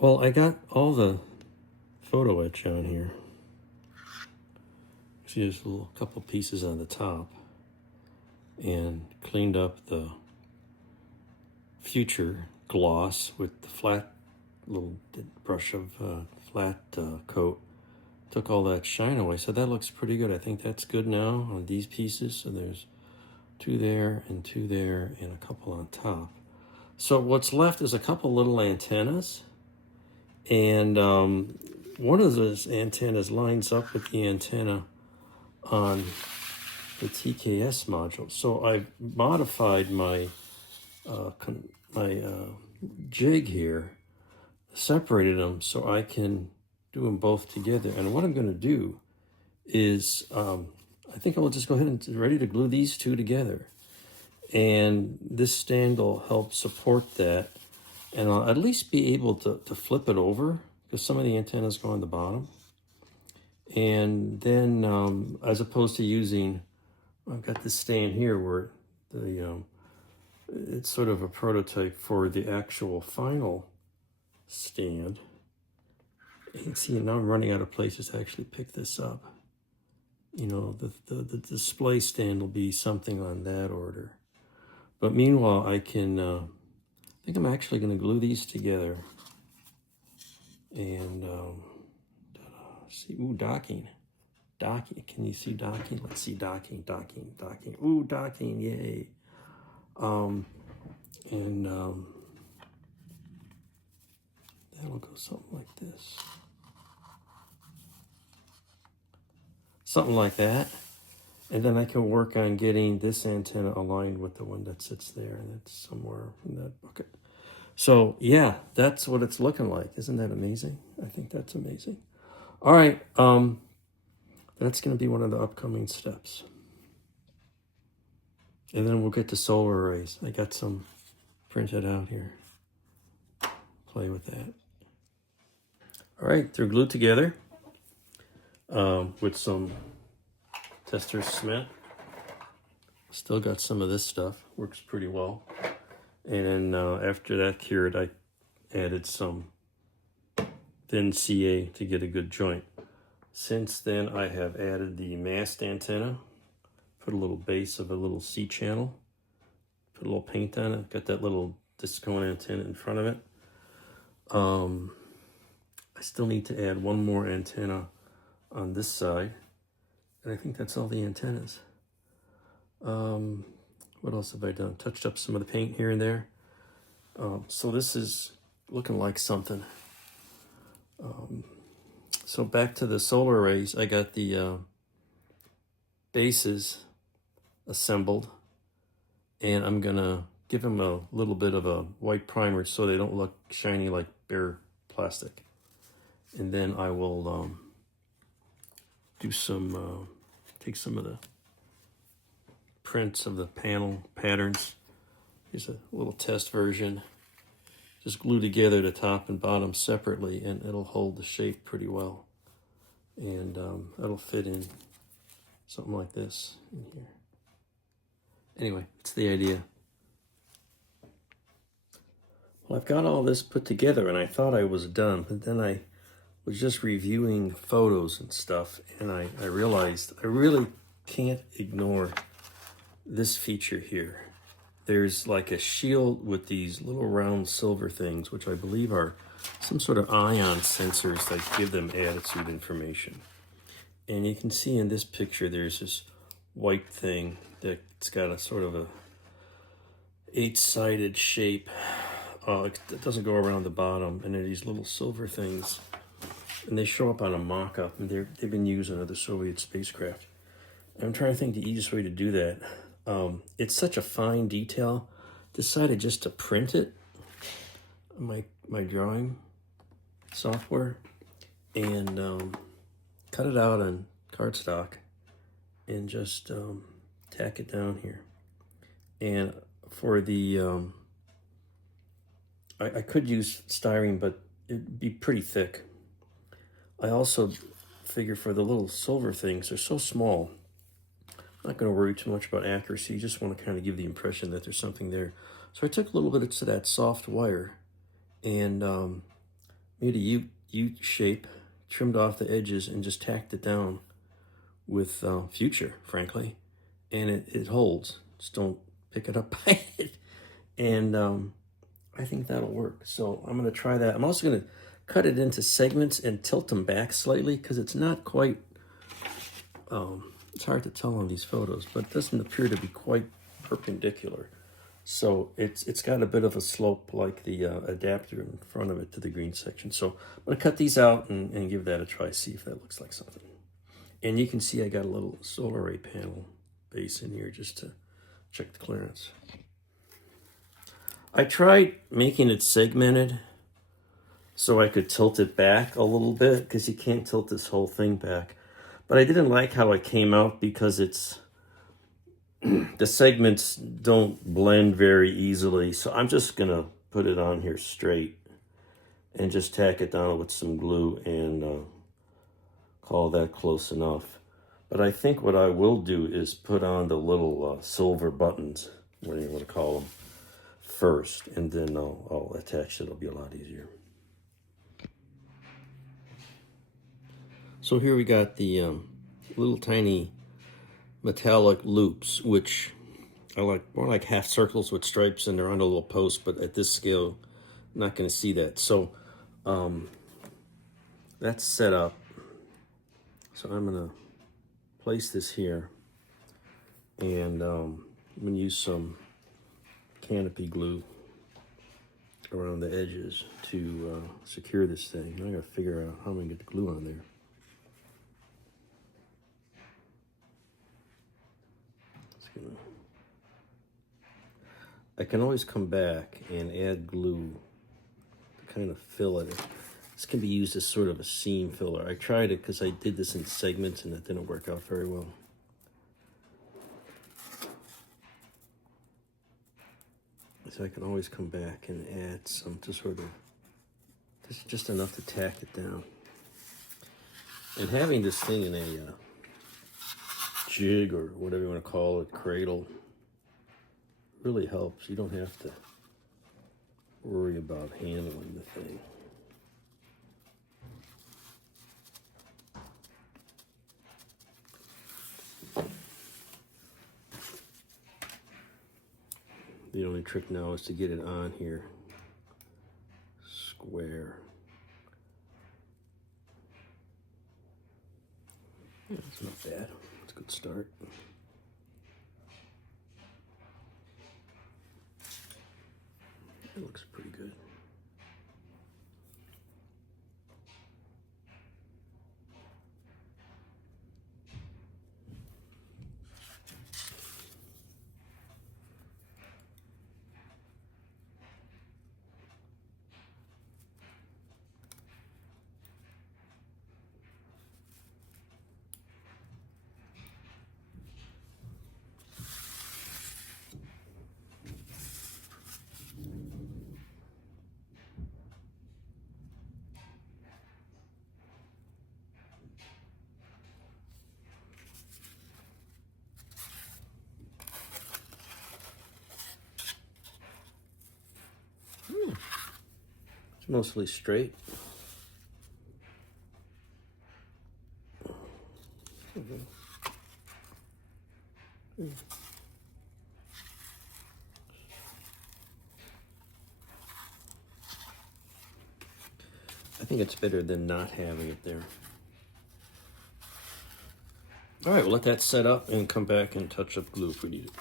Well, I got all the photo etch on here. See, there's a little couple pieces on the top, and cleaned up the future gloss with the flat little brush of flat coat. Took all that shine away, so that looks pretty good. I think that's good now on these pieces. So there's two there and a couple on top. So what's left is a couple little antennas, and one of those antennas lines up with the antenna on the TKS module. So I've modified my jig here, separated them so I can do them both together. And what I'm going to do is I think I'll just go ahead and ready to glue these two together. And this stand will help support that. And I'll at least be able to flip it over because some of the antennas go on the bottom. And then as opposed to using, I've got this stand here where the it's sort of a prototype for the actual final stand. You can see now I'm running out of places to actually pick this up. You know, the display stand will be something on that order. But meanwhile, I can, I think I'm actually going to glue these together. And see, ooh, docking. Docking, can you see docking? Let's see, docking. Ooh, docking, yay. That'll go something like this. Something like that. And then I can work on getting this antenna aligned with the one that sits there, and it's somewhere in that bucket. So yeah, that's what it's looking like. Isn't that amazing? I think that's amazing. All right, that's going to be one of the upcoming steps. And then we'll get to solar arrays. I got some printed out here. Play with that. All right, they're glued together with some Tester Smith. Still got some of this stuff. Works pretty well. And then after that cured, I added some thin CA to get a good joint. Since then, I have added the mast antenna. Put a little base of a little C channel. Put a little paint on it. Got that little discone antenna in front of it. I still need to add one more antenna on this side. And I think that's all the antennas. What else have I done? Touched up some of the paint here and there. So this is looking like something. So back to the solar arrays, I got the bases assembled, and I'm gonna give them a little bit of a white primer so they don't look shiny like bare plastic. And then I will do some, take some of the prints of the panel patterns. Here's a little test version. Just glue together the top and bottom separately, and it'll hold the shape pretty well. And that'll fit in something like this in here. Anyway, it's the idea. Well, I've got all this put together, and I thought I was done, but then I was just reviewing photos and stuff, and I realized I really can't ignore this feature here. There's like a shield with these little round silver things, which I believe are some sort of ion sensors that give them attitude information. And you can see in this picture, there's this white thing that's got a sort of a 8-sided shape. It doesn't go around the bottom, and there are these little silver things, and they show up on a mock-up, and they've been used on other Soviet spacecraft. I'm trying to think the easiest way to do that. It's such a fine detail. Decided just to print it on my drawing software and cut it out on cardstock and just tack it down here. And for the I could use styrene, but it'd be pretty thick. I also figure for the little silver things, they're so small, I'm not going to worry too much about accuracy. You just want to kind of give the impression that there's something there. So I took a little bit of that soft wire and made a U shape, trimmed off the edges, and just tacked it down with Future, frankly. And it holds. Just don't pick it up by it. And I think that'll work. So I'm going to try that. I'm also going to cut it into segments and tilt them back slightly because it's not quite, it's hard to tell on these photos, but it doesn't appear to be quite perpendicular. So it's got a bit of a slope like the adapter in front of it to the green section. So I'm going to cut these out and give that a try, see if that looks like something. And you can see I got a little solar array panel base in here just to check the clearance. I tried making it segmented so I could tilt it back a little bit because you can't tilt this whole thing back. But I didn't like how it came out because it's the segments don't blend very easily. So I'm just going to put it on here straight and just tack it down with some glue and call that close enough. But I think what I will do is put on the little silver buttons, whatever you want to call them, first, and then I'll attach it. It'll be a lot easier. So here we got the little tiny metallic loops, which I like more like half circles with stripes, and they're on a little post, but at this scale, I'm not going to see that. So that's set up. So I'm going to place this here, and I'm going to use some canopy glue around the edges to secure this thing. I gotta figure out how I'm gonna get the glue on there. I can always come back and add glue to kind of fill it. This can be used as sort of a seam filler. I tried it because I did this in segments and it didn't work out very well. So I can always come back and add some to sort of, just enough to tack it down. And having this thing in a jig or whatever you want to call it, cradle, really helps. You don't have to worry about handling the thing. The only trick now is to get it on here square. Yeah, that's not bad. That's a good start. It looks pretty good. It's mostly straight. I think it's better than not having it there. All right, we'll let that set up and come back and touch up glue if we need it.